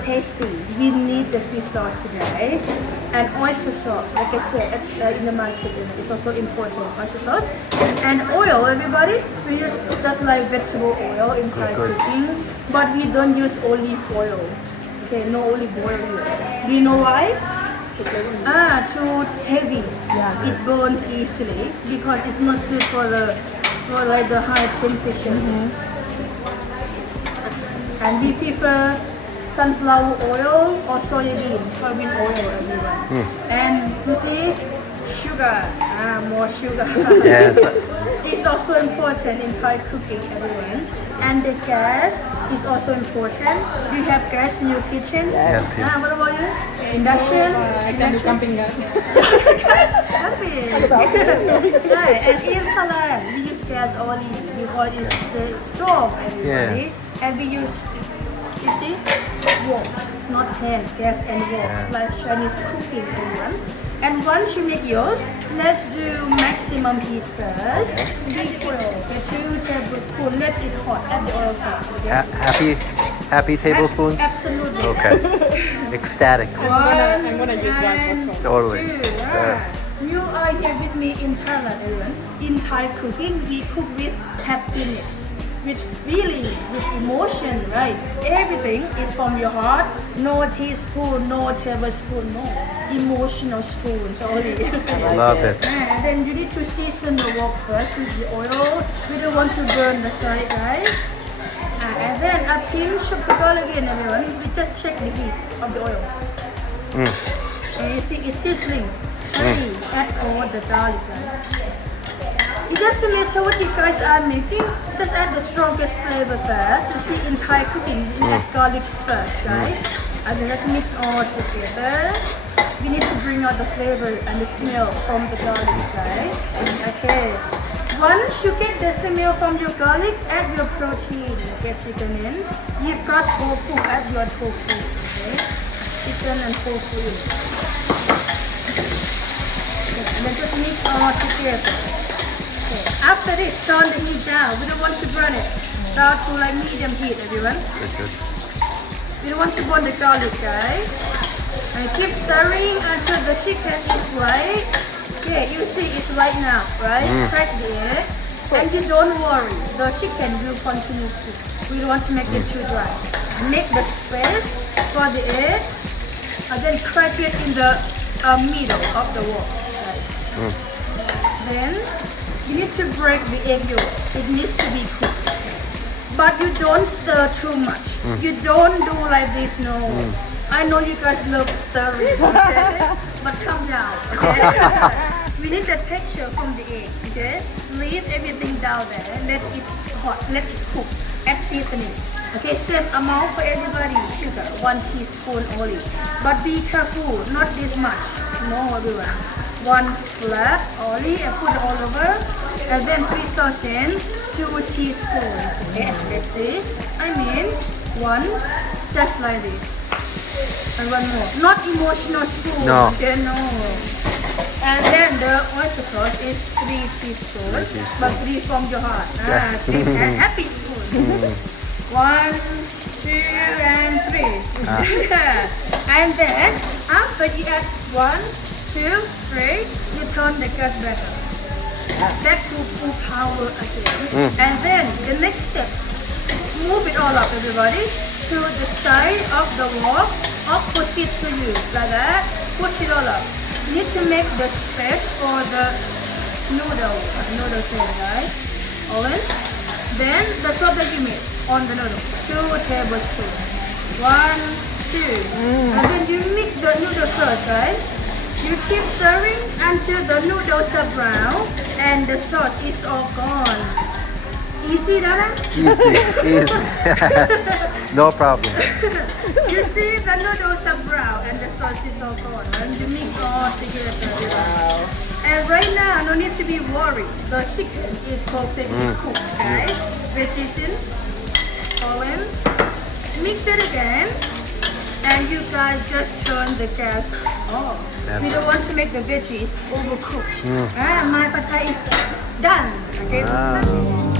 tasty. We need the fish sauce today. And oyster sauce, like I said in the market, it's also important. Oyster sauce. And oil, everybody. We use just like vegetable oil in Thai cooking. But we don't use olive oil. Okay, no olive oil here. Do you know why? Too heavy. Yeah. It burns easily because it's not good for the high temperature. And we prefer sunflower oil or soybean oil, everyone. And you see, sugar, more sugar. Yes. It's also important in Thai cooking, everyone. And the gas is also important. Do you have gas in your kitchen? Yes, yes. What about you? Induction? I can do camping gas. Camping. Right. And in Thailand, we use gas only because it's the stove, everybody. Yes. And we use, you see, woks, not pan, gas and woks, Yes. like Chinese cooking, everyone. And once you make yours, let's do maximum heat first. Big oil, 2 tablespoons. Let it hot at the oil first. Okay? Happy tablespoons? Absolutely. Okay. Ecstatic. I'm gonna use that for Totally. You are here with me in Thailand, everyone. In Thai cooking, we cook with happiness, with feeling, with emotion, right? Everything is from your heart. No teaspoon, no tablespoon, no. Emotional spoons only. I love it. And then you need to season the wok first with the oil. We don't want to burn the side, right? And then a pinch of the garlic again, everyone. We just check the heat of the oil. And you see it's sizzling. Add all the garlic, right? It doesn't matter what you guys are making, just add the strongest flavor first. You see in Thai cooking, we add garlic first, right? And then let's mix all together. We need to bring out the flavor and the smell from the garlic, right? Okay. Once you get the smell from your garlic, add your protein, okay, chicken in. You've got tofu, add your tofu, okay? Chicken and tofu in. Okay. And then just mix all together. Okay. After this, turn the heat down. We don't want to burn it. Down to like medium heat, everyone. Good. We don't want to burn the garlic, guys. And keep stirring until the chicken is right. Okay, you see it's right now, right? Crack the egg. And you don't worry, the chicken will continue to cook. We don't want to make it too dry. Make the space for the egg, and then crack it in the middle of the wok. Right? Then you need to break the egg yolk. It needs to be cooked. But you don't stir too much. You don't do like this, no. I know you guys love stirring, okay? But calm down, okay? We need the texture from the egg, okay? Leave everything down there. Let it hot, let it cook. Add seasoning. Okay, same amount for everybody. Sugar, 1 teaspoon only. But be careful, not this much. No, everyone. 1 flat only and put it all over. And then fish sauce in 2 teaspoons. Okay, let's see. 1, just like this. And 1 more. Not emotional spoon. No. Okay, no. And then the oyster sauce is 3 teaspoons. But 3 from your heart. 3 and happy spoon. 1, 2, and 3. And then after you add 1, 2, 3, you turn the gas back up. Back to full power again. And then the next step, move it all up, everybody, to the side of the wok, opposite to you, like that. Push it all up. You need to make the space for the noodle thing, right? Oven. Then the salt that you made on the noodle, 2 tablespoons. 1, 2. And then you mix the noodle first, right? You keep stirring until the noodles are brown and the sauce is all gone. Easy, Dada? Easy. Yes. No problem. You see the noodles are brown and the sauce is all gone. And you mix all together. Wow. And right now, no need to be worried. The chicken is perfectly cooked, right? Position, oven, mix it again. And you guys just turn the gas off. We don't want to make the veggies overcooked. My pad thai is done. Okay.